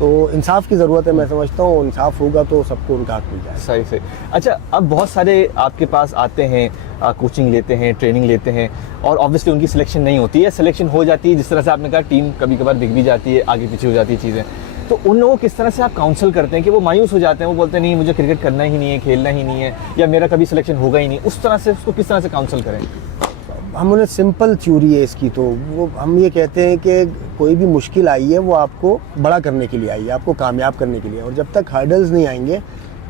तो इंसाफ की ज़रूरत है, मैं समझता हूँ इंसाफ होगा तो सबको उनका हक मिल जाएगा। सही सही। अच्छा, अब बहुत सारे आपके पास आते हैं, कोचिंग लेते हैं, ट्रेनिंग लेते हैं, और ऑब्वियसली उनकी सिलेक्शन नहीं होती है, सिलेक्शन हो जाती है, जिस तरह से आपने कहा टीम कभी कभार बिक भी जाती है, आगे पीछे हो जाती है चीज़ें, तो उन लोगों को किस तरह से आप काउंसल करते हैं कि वो मायूस हो जाते हैं, वो बोलते हैं नहीं मुझे क्रिकेट करना ही नहीं है, खेलना ही नहीं है, या मेरा कभी सिलेक्शन होगा ही नहीं, उस तरह से उसको किस तरह से काउंसल करें? हम उन्हें सिंपल थ्योरी है इसकी, तो वो हम ये कहते हैं कि कोई भी मुश्किल आई है वो आपको बड़ा करने के लिए आई है, आपको कामयाब करने के लिए, और जब तक हर्डल्स नहीं आएंगे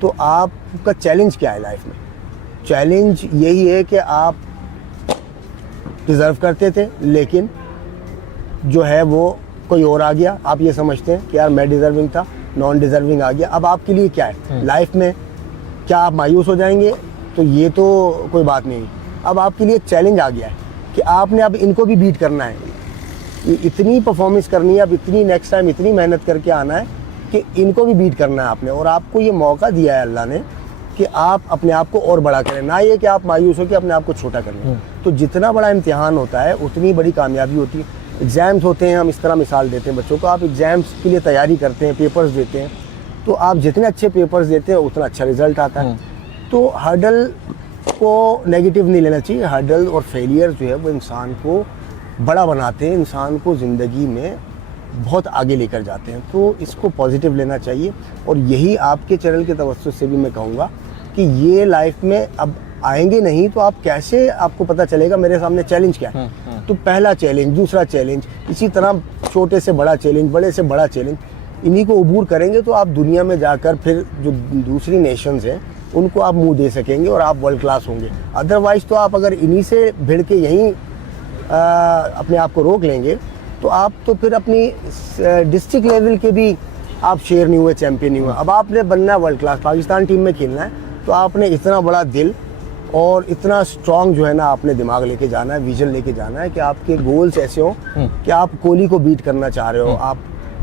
तो आपका चैलेंज क्या है लाइफ में? चैलेंज यही है कि आप डिज़र्व करते थे, लेकिन जो है वो कोई और आ गया, आप ये समझते हैं कि यार मैं डिज़र्विंग था, नॉन डिज़र्विंग आ गया। अब आपके लिए क्या है लाइफ में? क्या आप मायूस हो जाएंगे? तो ये तो कोई बात नहीं। अब आपके लिए एक चैलेंज आ गया है कि आपने अब इनको भी बीट करना है, इतनी परफॉर्मेंस करनी है, अब इतनी नेक्स्ट टाइम इतनी मेहनत करके आना है कि इनको भी बीट करना है आपने, और आपको ये मौका दिया है अल्लाह ने कि आप अपने आप को और बड़ा करें, ना ये कि आप मायूस हो कि अपने आप को छोटा कर लें। तो जितना बड़ा इम्तिहान होता है उतनी बड़ी कामयाबी होती है। एग्ज़ाम्स होते हैं, हम इस तरह मिसाल देते हैं बच्चों को, आप एग्ज़ाम्स के लिए तैयारी करते हैं, पेपर्स देते हैं, तो आप जितने अच्छे पेपर्स देते हैं उतना अच्छा रिजल्ट आता है। तो हर्डल को नेगेटिव नहीं लेना चाहिए। हर्डल और फेलियर जो है वो इंसान को बड़ा बनाते हैं, इंसान को ज़िंदगी में बहुत आगे लेकर जाते हैं, तो इसको पॉजिटिव लेना चाहिए। और यही आपके चैनल के तवज्जुह से भी मैं कहूँगा कि ये लाइफ में अब आएंगे नहीं तो आप कैसे, आपको पता चलेगा मेरे सामने चैलेंज क्या है। तो पहला चैलेंज, दूसरा चैलेंज, इसी तरह छोटे से बड़ा चैलेंज, बड़े से बड़ा चैलेंज, इन्हीं को अबूर करेंगे तो आप दुनिया में जाकर फिर जो दूसरी नेशंस हैं उनको आप मुंह दे सकेंगे और आप वर्ल्ड क्लास होंगे। अदरवाइज़ तो आप अगर इन्हीं से भिड़ के यहीं अपने आप को रोक लेंगे तो आप तो फिर अपनी डिस्ट्रिक्ट लेवल के भी आप शेयर नहीं हुए, चैंपियन नहीं हुए। अब आपने बनना है वर्ल्ड क्लास, पाकिस्तान टीम में खेलना है, तो आपने इतना बड़ा दिल और इतना स्ट्रॉन्ग जो है ना आपने दिमाग लेके जाना है, विजन लेके जाना है कि आपके गोल्स ऐसे हो कि आप कोहली को बीट करना चाह रहे हो, आप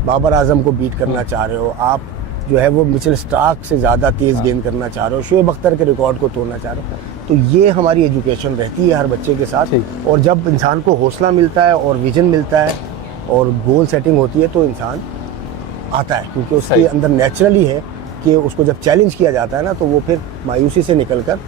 बाबर आजम को बीट करना चाह रहे हो, आप जो है वो मिचेल स्टार्क से ज़्यादा तेज़ गेंद करना चाह रहे हो, शोएब अख्तर के रिकॉर्ड को तोड़ना चाह रहे हो। तो ये हमारी एजुकेशन रहती है हर बच्चे के साथ। और जब इंसान को हौसला मिलता है और विजन मिलता है और गोल सेटिंग होती है तो इंसान आता है, क्योंकि उसके अंदर नेचुरली है कि उसको जब चैलेंज किया जाता है ना तो वो फिर मायूसी से निकलकर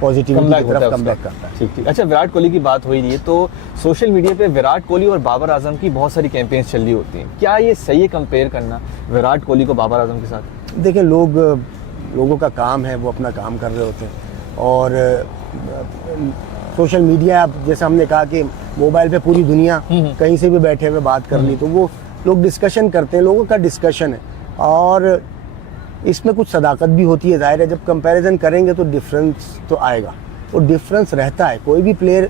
पॉजिटिविटी की तरफ कम बैक करता है। ठीक ठीक। अच्छा, विराट कोहली की बात हो ही रही है, तो सोशल मीडिया पे विराट कोहली और बाबर आजम की बहुत सारी कैंपेन्स चल रही होती हैं, क्या ये सही है कंपेयर करना विराट कोहली को बाबर आजम के साथ? देखिए, लोगों का काम है, वो अपना काम कर रहे होते हैं, और सोशल मीडिया, जैसे हमने कहा कि मोबाइल पे पूरी दुनिया कहीं से भी बैठे हुए बात कर ली, तो वो लोग डिस्कशन करते हैं, लोगों का डिस्कशन है, और इसमें कुछ सदाकत भी होती है। ज़ाहिर है जब कंपैरिजन करेंगे तो डिफरेंस तो आएगा, और डिफरेंस रहता है। कोई भी प्लेयर,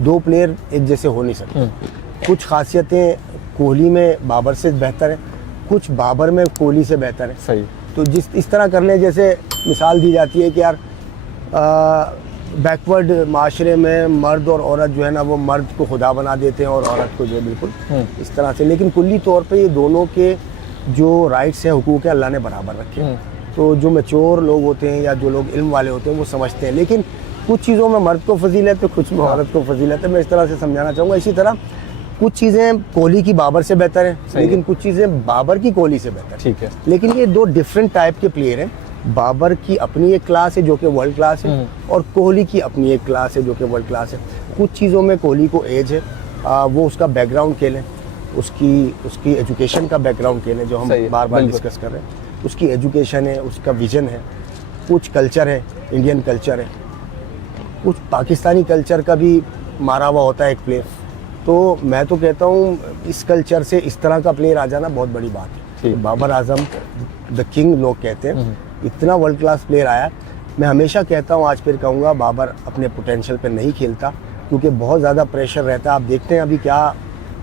दो प्लेयर एक जैसे हो नहीं सकते। कुछ खासियतें कोहली में बाबर से बेहतर है, कुछ बाबर में कोहली से बेहतर है। सही। तो जिस इस तरह कर लें, जैसे मिसाल दी जाती है कि यार बैकवर्ड माशरे में मर्द और औरत जो है ना, वो मर्द को खुदा बना देते हैं और औरत को जो है बिल्कुल इस तरह से। लेकिन कुल्ली तौर पे ये दोनों के जो राइट्स हैं, हुकूक है, अल्लाह ने बराबर रखे हैं। तो जो मैच्योर लोग होते हैं या जो लोग इल्म वाले होते हैं वो समझते हैं। लेकिन कुछ चीज़ों में मर्द को फजीलत है, कुछ में औरत को फजीलत है। मैं इस तरह से समझाना चाहूँगा। इसी तरह कुछ चीज़ें कोहली की बाबर से बेहतर हैं, लेकिन कुछ चीज़ें बाबर की कोहली से बेहतर। ठीक है। लेकिन ये दो डिफरेंट टाइप के प्लेयर हैं। बाबर की अपनी एक क्लास है जो कि वर्ल्ड क्लास है, और कोहली की अपनी एक क्लास है जो कि वर्ल्ड क्लास है। कुछ चीज़ों में कोहली को एज है, वो उसका बैकग्राउंड खेलें, उसकी एजुकेशन का बैकग्राउंड खेलें, जो हम बार बार डिस्कस कर रहे हैं। उसकी एजुकेशन है, उसका विजन है, कुछ कल्चर है, इंडियन कल्चर है, कुछ पाकिस्तानी कल्चर का भी मारा हुआ होता है एक प्लेयर। तो मैं तो कहता हूँ इस कल्चर से इस तरह का प्लेयर आ जाना बहुत बड़ी बात है। बाबर आजम द किंग लोग कहते हैं, इतना वर्ल्ड क्लास प्लेयर आया। मैं हमेशा कहता हूँ, आज फिर कहूँगा, बाबर अपने पोटेंशियल पे नहीं खेलता, क्योंकि बहुत ज़्यादा प्रेशर रहता है। आप देखते हैं अभी क्या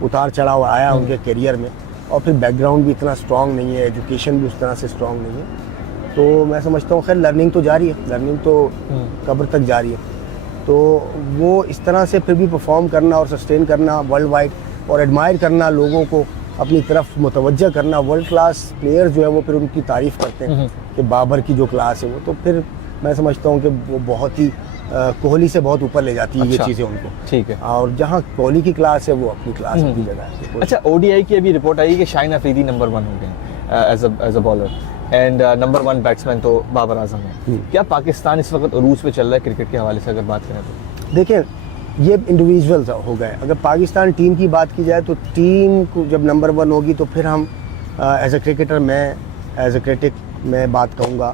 उतार चढ़ाव आया उनके करियर में, और फिर बैकग्राउंड भी इतना स्ट्रॉन्ग नहीं है, एजुकेशन भी उस तरह से स्ट्रॉन्ग नहीं है। तो मैं समझता हूँ खैर लर्निंग तो जारी है, लर्निंग तो कब्र तक जारी है। तो वो इस तरह से फिर भी परफॉर्म करना और सस्टेन करना वर्ल्ड वाइड, और एडमायर करना, लोगों को अपनी तरफ मुतवज्जह करना। वर्ल्ड क्लास प्लेयर जो है वो फिर उनकी तारीफ़ करते हैं कि बाबर की जो क्लास है वो, तो फिर मैं समझता हूँ कि वो बहुत ही कोहली से बहुत ऊपर ले जाती है ये चीज़ें उनको। ठीक है। और जहाँ कोहली की क्लास है वो अपनी क्लास अपनी जगह है। अच्छा, ओडीआई की अभी रिपोर्ट आई कि शाहिन अफरीदी नंबर 1 हो गए। As a bowler, and number 1 batsman तो बाबर आजम है। क्या पाकिस्तान इस वक्त उरूज पे चल रहा है क्रिकेट के हवाले से अगर बात करें तो? देखिए, ये इंडिविजुअल्स हो गए। अगर पाकिस्तान टीम की बात की जाए तो टीम को जब नंबर 1 होगी तो फिर हम एज अ क्रिकेटर, मैं एज अ क्रिटिक मैं बात कहूँगा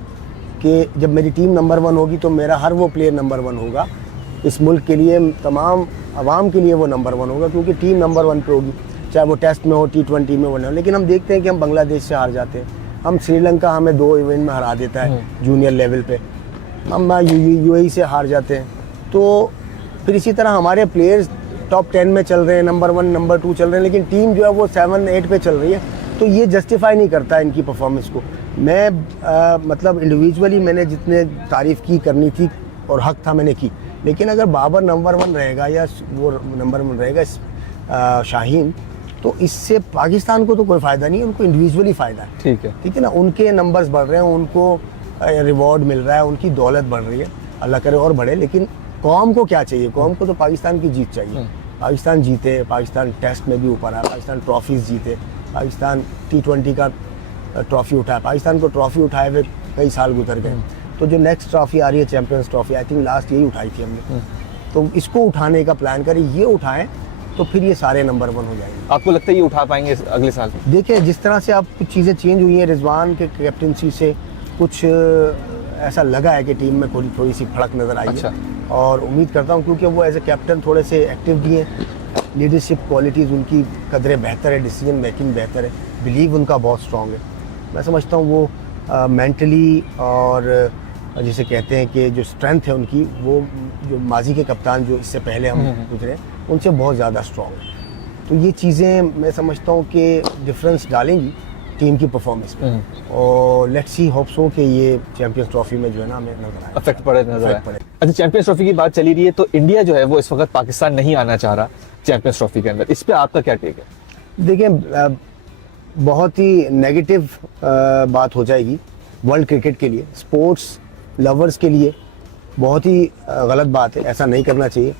कि जब मेरी टीम नंबर 1 होगी तो मेरा हर वो प्लेयर नंबर 1 होगा। इस मुल्क के लिए, तमाम आवाम के लिए वो नंबर 1 होगा, क्योंकि टीम नंबर 1 पे होगी, चाहे वो टेस्ट में हो, T20 में हो। लेकिन हम देखते हैं कि हम बांग्लादेश से हार जाते हैं, हम श्रीलंका हमें 2 इवेंट में हरा देता है जूनियर लेवल पे, हम UAE से हार जाते हैं। तो फिर इसी तरह हमारे प्लेयर्स टॉप 10 में चल रहे हैं, नंबर 1 नंबर 2 चल रहे हैं, लेकिन टीम जो है वो 7-8 पे चल रही है। तो ये जस्टिफाई नहीं करता है इनकी परफॉर्मेंस को। मैं मतलब इंडिविजुअली मैंने जितने तारीफ़ की करनी थी और हक था मैंने की, लेकिन अगर बाबर नंबर 1 रहेगा या वो नंबर 1 रहेगा शाहीन, तो इससे पाकिस्तान को तो कोई फ़ायदा नहीं है, उनको इंडिविजुअली फ़ायदा है। ठीक है ना, उनके नंबर्स बढ़ रहे हैं, उनको रिवॉर्ड मिल रहा है, उनकी दौलत बढ़ रही है, अल्लाह करे और बढ़े। लेकिन कौम को क्या चाहिए? कौम को तो पाकिस्तान की जीत चाहिए। पाकिस्तान जीते, पाकिस्तान टेस्ट में भी ऊपर आया, पाकिस्तान ट्रॉफीज़ जीते, पाकिस्तान T20 का ट्रॉफ़ी उठाया, पाकिस्तान को ट्रॉफ़ी उठाए हुए कई साल गुजर गए। तो जो नेक्स्ट ट्रॉफ़ी आ रही है champions trophy, I think last यही उठाई थी हमने, तो इसको उठाने का प्लान करें, ये उठाएं तो फिर ये सारे नंबर 1 हो जाएंगे। आपको लगता है ये उठा पाएंगे अगले साल? देखिए, जिस तरह से अब कुछ चीज़ें चेंज हुई हैं, रिजवान के कैप्टनसी से कुछ ऐसा लगा है कि टीम में थोड़ी सी फड़क नज़र आई है। और उम्मीद करता हूँ, क्योंकि वो एज ए कैप्टन थोड़े से एक्टिव भी हैं, लीडरशिप क्वालिटीज़ उनकी कदरें बेहतर है, डिसीजन मेकिंग बेहतर है, बिलीव उनका बहुत स्ट्रॉन्ग है। मैं समझता हूँ वो मेंटली और जिसे कहते हैं कि जो स्ट्रेंथ है उनकी, वो जो माजी के कप्तान जो इससे पहले हम गुजरे उनसे बहुत ज़्यादा स्ट्रॉन्ग है। तो ये चीज़ें मैं समझता हूँ कि डिफरेंस डालेंगी टीम की परफॉर्मेंस में, और लेट्स सी, होप्स हो कि ये चैंपियंस ट्रॉफी में जो है ना हमें नजर आए, इफेक्ट पड़े नजर आए। अच्छा, चैंपियंस ट्रॉफी की बात चली रही है, तो इंडिया जो है वो इस वक्त पाकिस्तान नहीं आना चाह रहा चैंपियंस ट्रॉफी के अंदर, इस पे आपका क्या टेक है? देखिए, बहुत ही नेगेटिव बात हो जाएगी वर्ल्ड क्रिकेट के लिए, स्पोर्ट्स लवर्स के लिए बहुत ही गलत बात है, ऐसा नहीं करना चाहिए।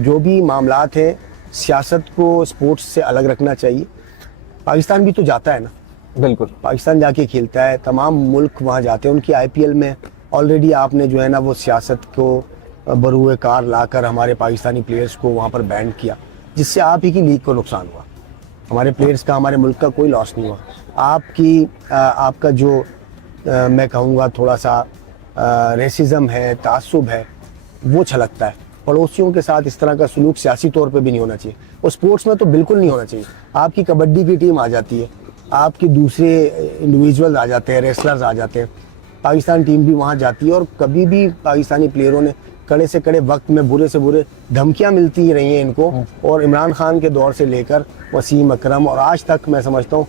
जो भी मामलात हैं, सियासत को स्पोर्ट्स से अलग रखना चाहिए। पाकिस्तान भी तो जाता है ना, बिल्कुल पाकिस्तान जाके खेलता है, तमाम मुल्क वहाँ जाते हैं। उनकी IPL में ऑलरेडी आपने जो है ना वो सियासत को बरूए कार लाकर हमारे पाकिस्तानी प्लेयर्स को वहाँ पर बैन किया, जिससे आप ही की लीग को नुकसान हुआ, हमारे प्लेयर्स का, हमारे मुल्क का कोई लॉस नहीं हुआ। आपका जो मैं कहूँगा थोड़ा सा रेसिज्म है, तासुब है, वो छलकता है। पड़ोसियों के साथ इस तरह का सलूक सियासी तौर पे भी नहीं होना चाहिए, और स्पोर्ट्स में तो बिल्कुल नहीं होना चाहिए। आपकी कबड्डी की टीम आ जाती है, आपके दूसरे इंडिविजुअल आ जाते हैं, रेसलर्स आ जाते हैं, पाकिस्तान टीम भी वहाँ जाती है, और कभी भी पाकिस्तानी प्लेयरों ने कड़े से कड़े वक्त में बुरे से बुरे धमकियाँ मिलती ही रही हैं इनको, और इमरान खान के दौर से लेकर वसीम अकरम और आज तक मैं समझता हूँ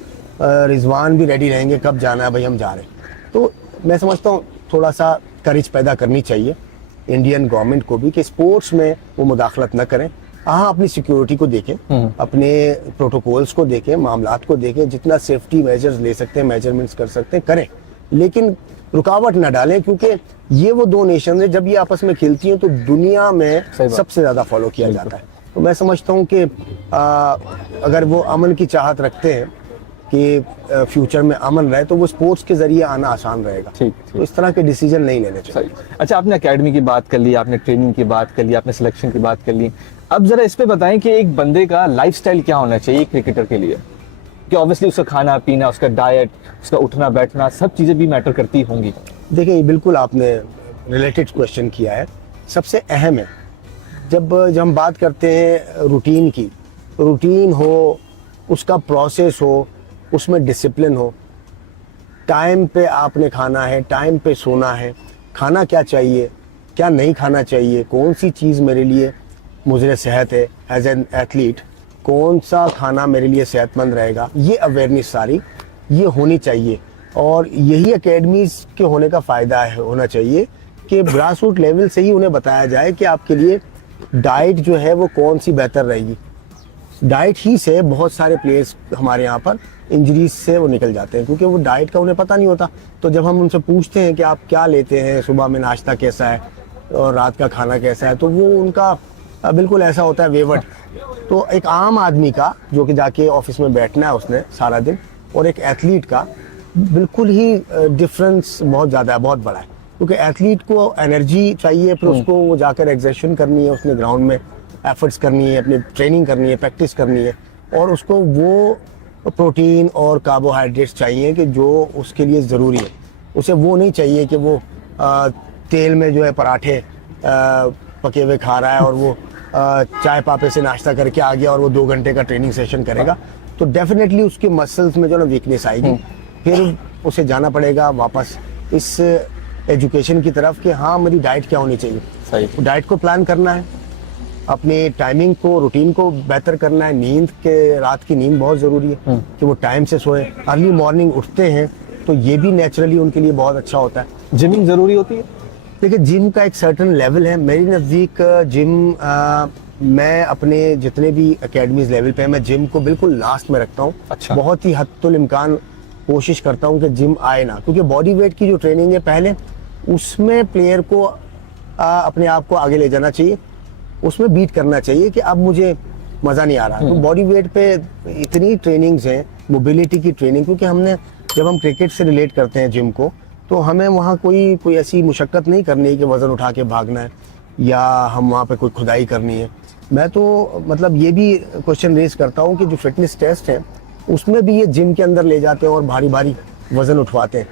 रिजवान भी रेडी रहेंगे, कब जाना है भाई हम जा रहे हैं। तो मैं समझता हूँ थोड़ा सा करेज पैदा करनी चाहिए इंडियन गवर्नमेंट को भी कि स्पोर्ट्स में वो मुदाखलत न करें। हाँ, अपनी सिक्योरिटी को देखें, अपने प्रोटोकॉल्स को देखें, मामलात को देखें, जितना सेफ्टी मेजर्स ले सकते हैं, मेजरमेंट्स कर सकते हैं करें, लेकिन रुकावट न डालें, क्योंकि ये वो दो नेशन है जब ये आपस में खेलती हैं तो दुनिया में सबसे ज़्यादा फॉलो किया जाता है। तो मैं समझता हूँ कि अगर वो अमन की चाहत रखते हैं कि फ्यूचर में अमन रहे, तो वो स्पोर्ट्स के जरिए आना आसान रहेगा। तो इस तरह के डिसीजन नहीं लेने चाहिए। अच्छा, आपने एकेडमी की बात कर ली, आपने ट्रेनिंग की बात कर ली, आपने सिलेक्शन की बात कर ली, अब जरा इस पे बताएं कि एक बंदे का लाइफस्टाइल क्या होना चाहिए क्रिकेटर के लिए, कि ऑब्वियसली उसका खाना पीना, उसका डाइट, उसका उठना बैठना, सब चीज़ें भी मैटर करती होंगी। देखिए, बिल्कुल आपने रिलेटेड क्वेश्चन किया है, सबसे अहम है। जब हम बात करते हैं रूटीन की, रूटीन हो, उसका प्रोसेस हो, उसमें डिसिप्लिन हो, टाइम पे आपने खाना है, टाइम पे सोना है, खाना क्या चाहिए, क्या नहीं खाना चाहिए, कौन सी चीज़ मेरे लिए मुझे सेहत है एज एन एथलीट, कौन सा खाना मेरे लिए सेहतमंद रहेगा, ये अवेयरनेस सारी ये होनी चाहिए। और यही एकेडमीज़ के होने का फ़ायदा है, होना चाहिए कि ग्रास रूट लेवल से ही उन्हें बताया जाए कि आपके लिए डाइट जो है वो कौन सी बेहतर रहेगी। डाइट ही से बहुत सारे प्लेयर्स हमारे यहाँ पर इंजरीज से वो निकल जाते हैं, क्योंकि वो डाइट का उन्हें पता नहीं होता। तो जब हम उनसे पूछते हैं कि आप क्या लेते हैं, सुबह में नाश्ता कैसा है और रात का खाना कैसा है, तो वो उनका बिल्कुल ऐसा होता है वेवट। तो एक आम आदमी का जो कि जाके ऑफिस में बैठना है उसने सारा दिन, और एक एथलीट का बिल्कुल ही डिफरेंस बहुत ज़्यादा है, बहुत बड़ा है, क्योंकि एथलीट को एनर्जी चाहिए, फिर उसको वो जाकर एग्जर्शन करनी है, उसने ग्राउंड में एफर्ट्स करनी है, अपनी ट्रेनिंग करनी है, प्रैक्टिस करनी है, और उसको वो प्रोटीन और कार्बोहाइड्रेट्स चाहिए कि जो उसके लिए ज़रूरी है। उसे वो नहीं चाहिए कि वो तेल में जो है पराठे पके हुए खा रहा है और वो चाय पापे से नाश्ता करके आ गया और वो 2 घंटे का ट्रेनिंग सेशन करेगा, तो डेफिनेटली उसके मसल्स में जो ना वीकनेस आएगी। फिर उसे जाना पड़ेगा वापस इस एजुकेशन की तरफ कि हाँ मेरी डाइट क्या होनी चाहिए। सही। डाइट को प्लान करना है, अपनी टाइमिंग को, रूटीन को बेहतर करना है। नींद के, रात की नींद बहुत ज़रूरी है कि वो टाइम से सोए। अर्ली मॉर्निंग उठते हैं तो ये भी नेचुरली उनके लिए बहुत अच्छा होता है। जिमिंग ज़रूरी होती है? देखिए, जिम का एक सर्टन लेवल है। मेरी नज़दीक जिम, मैं अपने जितने भी एकेडमीज लेवल पे है, मैं जिम को बिल्कुल लास्ट में रखता हूँ। अच्छा। बहुत ही हद्दुल इम्कान कोशिश करता हूँ कि जिम आए ना, क्योंकि बॉडी वेट की जो ट्रेनिंग है पहले, उसमें प्लेयर को अपने आप को आगे ले जाना चाहिए, उसमें बीट करना चाहिए कि अब मुझे मज़ा नहीं आ रहा। तो बॉडी वेट पे इतनी ट्रेनिंग्स हैं, मोबिलिटी की ट्रेनिंग, क्योंकि हमने जब हम क्रिकेट से रिलेट करते हैं जिम को, तो हमें वहाँ कोई ऐसी मुशक्क़त नहीं करनी है कि वज़न उठा के भागना है या हम वहाँ पे कोई खुदाई करनी है। मैं तो मतलब ये भी क्वेश्चन रेज करता हूँ कि जो फिटनेस टेस्ट है उसमें भी ये जिम के अंदर ले जाते हैं और भारी भारी वज़न उठवाते हैं।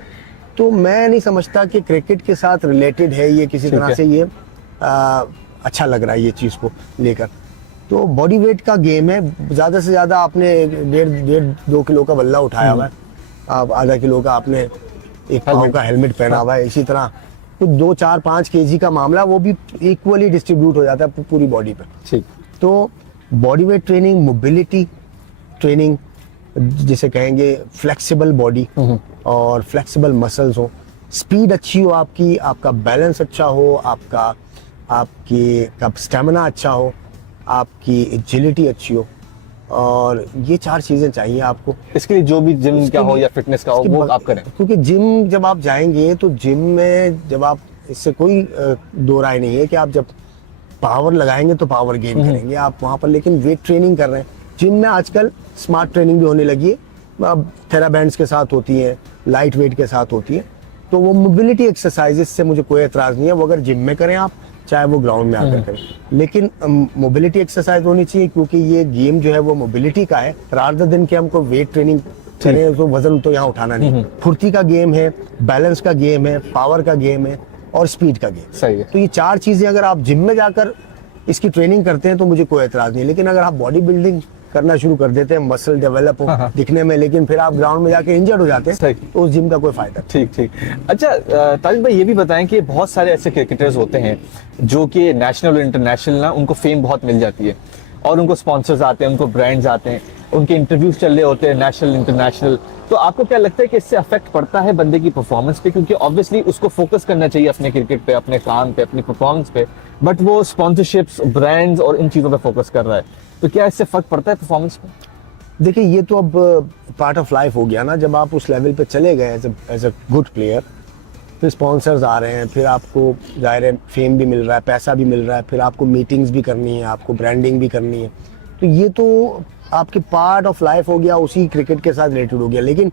तो मैं नहीं समझता कि क्रिकेट के साथ रिलेटेड है ये किसी तरह से। ये अच्छा लग रहा है ये चीज़ को लेकर। तो बॉडी वेट का गेम है, ज़्यादा से ज़्यादा आपने 1.5-2 किलो का बल्ला उठाया हुआ है, आप आधा किलो का आपने एक पाँव का हेलमेट पहना हुआ है, इसी तरह कुछ 2-4-5 केजी का मामला वो भी इक्वली डिस्ट्रीब्यूट हो जाता है पूरी बॉडी पे। ठीक। तो body weight training, mobility training जिसे कहेंगे, फ्लेक्सिबल बॉडी और फ्लेक्सिबल मसल्स हो, स्पीड अच्छी हो आपकी, आपका बैलेंस अच्छा हो, आपकी स्टेमिना अच्छा हो, आपकी एजिलिटी अच्छी हो, और ये 4 चीज़ें चाहिए आपको। इसके लिए जो भी जिम का हो या फिटनेस का हो वो आप करें, क्योंकि जिम जब आप जाएंगे तो जिम में जब आप, इससे कोई दो राय नहीं है कि आप जब पावर लगाएंगे तो पावर गेन करेंगे आप वहाँ पर, लेकिन वेट ट्रेनिंग कर रहे हैं। जिम में आजकल स्मार्ट ट्रेनिंग भी होने लगी है, अब थेराबैंड्स के साथ होती है, लाइट वेट के साथ होती है, तो वो मोबिलिटी एक्सरसाइजेस से मुझे कोई एतराज़ नहीं है, वो अगर जिम में करें आप, चाहे वो ग्राउंड में आकर करें, लेकिन मोबिलिटी एक्सरसाइज होनी चाहिए, क्योंकि ये गेम जो है वो मोबिलिटी का है, रादर दिन के हमको वेट ट्रेनिंग करें तो वजन तो यहाँ उठाना नहीं। फुर्ती का गेम है, बैलेंस का गेम है, पावर का गेम है और स्पीड का गेम। सही है। तो ये 4 चीजें अगर आप जिम में जाकर इसकी ट्रेनिंग करते हैं तो मुझे कोई एतराज नहीं, लेकिन अगर आप बॉडी बिल्डिंग करना शुरू कर देते हैं, मसल डेवलप हो दिखने में, लेकिन फिर आप ग्राउंड में जाके इंजर्ड हो जाते हैं, तो उस जिम का कोई फायदा नहीं। ठीक ठीक। अच्छा तारिक भाई, ये भी बताएं कि बहुत सारे ऐसे क्रिकेटर्स होते हैं जो कि नेशनल और इंटरनेशनल ना, उनको फेम बहुत मिल जाती है और उनको स्पॉन्सर्स आते हैं, उनको ब्रांड्स आते हैं, उनके इंटरव्यूज चल रहे होते हैं नेशनल इंटरनेशनल। तो आपको क्या लगता है कि इससे अफेक्ट पड़ता है बंदे की परफॉर्मेंस पे? क्योंकि ऑब्वियसली उसको फोकस करना चाहिए अपने क्रिकेट पे, अपने काम पे, अपनी परफॉर्मेंस पे, बट वो स्पॉन्सरशिप्स, ब्रांड्स और इन चीज़ों पे फोकस कर रहा है, तो क्या इससे फर्क पड़ता है परफॉर्मेंस पे? देखिए, ये तो अब पार्ट ऑफ लाइफ हो गया ना। जब आप उस लेवल पे चले गए एज अ गुड प्लेयर, फिर स्पॉन्सर्स आ रहे हैं, फिर आपको जाहिर है फेम भी मिल रहा है, पैसा भी मिल रहा है, फिर आपको मीटिंग्स भी करनी है, आपको ब्रांडिंग भी करनी है, तो ये तो आपके पार्ट ऑफ लाइफ हो गया, उसी क्रिकेट के साथ रिलेटेड हो गया। लेकिन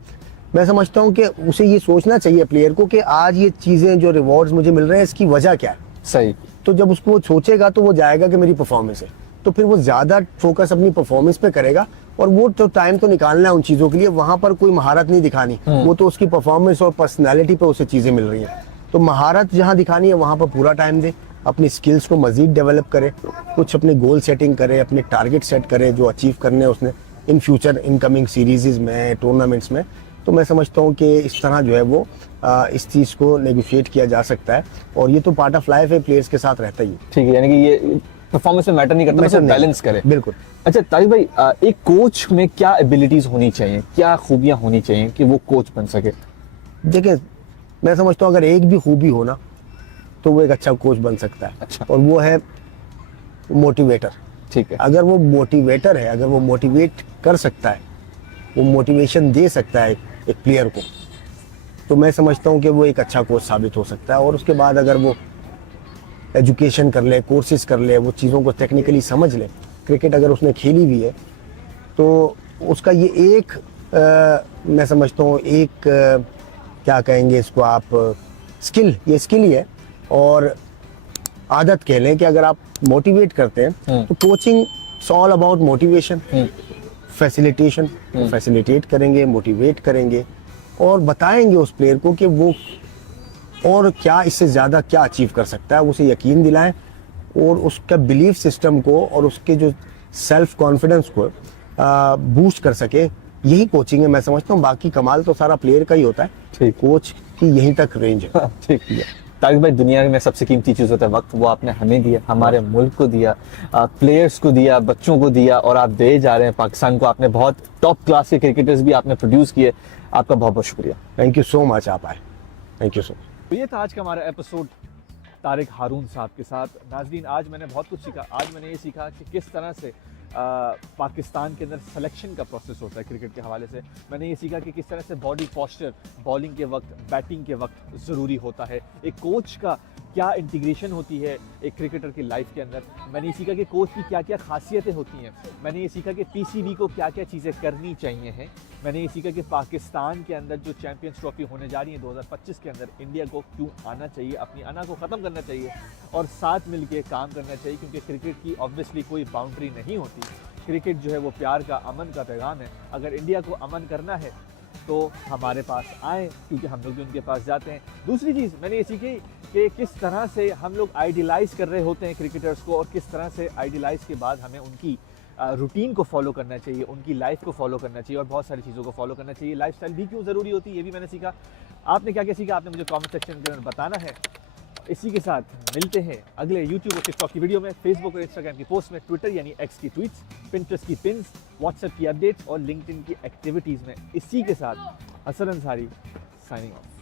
मैं समझता हूँ कि उसे ये सोचना चाहिए प्लेयर को कि आज ये चीज़ें जो रिवॉर्ड्स मुझे मिल रहे हैं इसकी वजह क्या है। सही। तो जब उसको वो सोचेगा तो वो जाएगा कि मेरी परफॉर्मेंस है, तो फिर वो ज़्यादा फोकस अपनी परफॉर्मेंस पे करेगा, और वो तो टाइम तो निकालना है उन चीज़ों के लिए, वहाँ पर कोई महारत नहीं दिखानी, वो तो उसकी परफॉर्मेंस और पर्सनैलिटी पे उसे चीज़ें मिल रही हैं। तो महारत जहाँ दिखानी है वहाँ पर पूरा टाइम दे, अपनी स्किल्स को मज़ीद डेवलप करे, कुछ अपने गोल सेटिंग करे, अपने टारगेट सेट करे जो अचीव करने हैं उसने इन फ्यूचर इनकमिंग सीरीज़ में, टूर्नामेंट्स में। तो मैं समझता हूँ कि इस तरह जो है वो इस चीज़ को नेगोशिएट किया जा सकता है, और ये तो पार्ट ऑफ लाइफ है, प्लेयर्स के साथ रहता ही है। ठीक है, यानी कि ये परफॉर्मेंस में मैटर नहीं करता, मतलब बैलेंस करे। बिल्कुल। अच्छा तारिक भाई, एक कोच में क्या एबिलिटीज होनी चाहिए, क्या खूबियां होनी चाहिए कि वो कोच बन सके? देखिए, मैं समझता हूँ अगर एक भी खूबी हो ना तो वो एक अच्छा कोच बन सकता है। अच्छा। और वो है मोटिवेटर। ठीक है। अगर वो मोटिवेटर है, अगर वो मोटिवेट कर सकता है, वो मोटिवेशन दे सकता है एक प्लेयर को, तो मैं समझता हूँ कि वो एक अच्छा कोच साबित हो सकता है। और उसके बाद अगर वो एजुकेशन कर ले, कोर्सेज कर ले, वो चीज़ों को टेक्निकली समझ ले, क्रिकेट अगर उसने खेली हुई है तो उसका ये एक मैं समझता हूँ एक क्या कहेंगे इसको आप, स्किल, ये स्किल ही है और आदत कह लें कि अगर आप मोटिवेट करते हैं तो coaching it's all about motivation, facilitation. Facilitate करेंगे, मोटिवेट करेंगे और बताएंगे उस प्लेयर को कि वो और क्या इससे ज़्यादा क्या अचीव कर सकता है, उसे यकीन दिलाएं और उसका बिलीफ सिस्टम को और उसके जो सेल्फ कॉन्फिडेंस को बूस्ट कर सके। यही कोचिंग है मैं समझता हूँ, बाकी कमाल तो सारा प्लेयर का ही होता है, ठीक। कोच की यहीं तक रेंज है। ठीक है तारिक भाई, दुनिया में सबसे कीमती चीज़ होता है वक्त, वो आपने हमें दिया, हमारे मुल्क को दिया, प्लेयर्स को दिया, बच्चों को दिया और आप दे जा रहे हैं पाकिस्तान को। आपने बहुत टॉप क्लास के क्रिकेटर्स भी आपने प्रोड्यूस किए, आपका बहुत बहुत शुक्रिया। थैंक यू सो मच, आप आए, थैंक यू सो मच। तो ये था आज का हमारा एपिसोड तारिक हारून साहब के साथ। नाजरीन, आज मैंने बहुत कुछ सीखा। आज मैंने ये सीखा कि किस तरह से पाकिस्तान के अंदर सिलेक्शन का प्रोसेस होता है क्रिकेट के हवाले से। मैंने ये सीखा कि किस तरह से बॉडी पोस्चर बॉलिंग के वक्त, बैटिंग के वक्त ज़रूरी होता है। एक कोच का क्या इंटीग्रेशन होती है एक क्रिकेटर की लाइफ के अंदर। मैंने ये सीखा कि कोच की क्या क्या खासियतें होती हैं। मैंने ये सीखा कि पीसीबी को क्या क्या चीज़ें करनी चाहिए हैं। मैंने ये सीखा कि पाकिस्तान के अंदर जो चैंपियंस ट्रॉफी होने जा रही है 2025 के अंदर, इंडिया को क्यों आना चाहिए, अपनी अना को ख़त्म करना चाहिए और साथ मिलके काम करना चाहिए, क्योंकि क्रिकेट की ऑब्वियसली कोई बाउंड्री नहीं होती। क्रिकेट जो है वो प्यार का, अमन का पैगाम है। अगर इंडिया को अमन करना है तो हमारे पास आएँ, क्योंकि हम लोग भी उनके पास जाते हैं। दूसरी चीज़ मैंने ये सीखी कि किस तरह से हम लोग आइडियलाइज़ कर रहे होते हैं क्रिकेटर्स को और किस तरह से आइडियलाइज़ के बाद हमें उनकी रूटीन को फॉलो करना चाहिए, उनकी लाइफ को फॉलो करना चाहिए और बहुत सारी चीज़ों को फॉलो करना चाहिए। लाइफस्टाइल भी क्यों ज़रूरी होती है ये भी मैंने सीखा। आपने क्या क्या सीखा आपने मुझे कमेंट सेक्शन के अंदर बताना है। इसी के साथ मिलते हैं अगले यूट्यूब और टिकटॉक की वीडियो में, फेसबुक और इंस्टाग्राम की पोस्ट में, ट्विटर यानी एक्स की ट्वीट्स, पिंटरेस्ट की पिन्स, व्हाट्सएप की अपडेट्स और लिंक्डइन की एक्टिविटीज़ में। इसी के साथ हसन अंसारी साइनिंग ऑफ।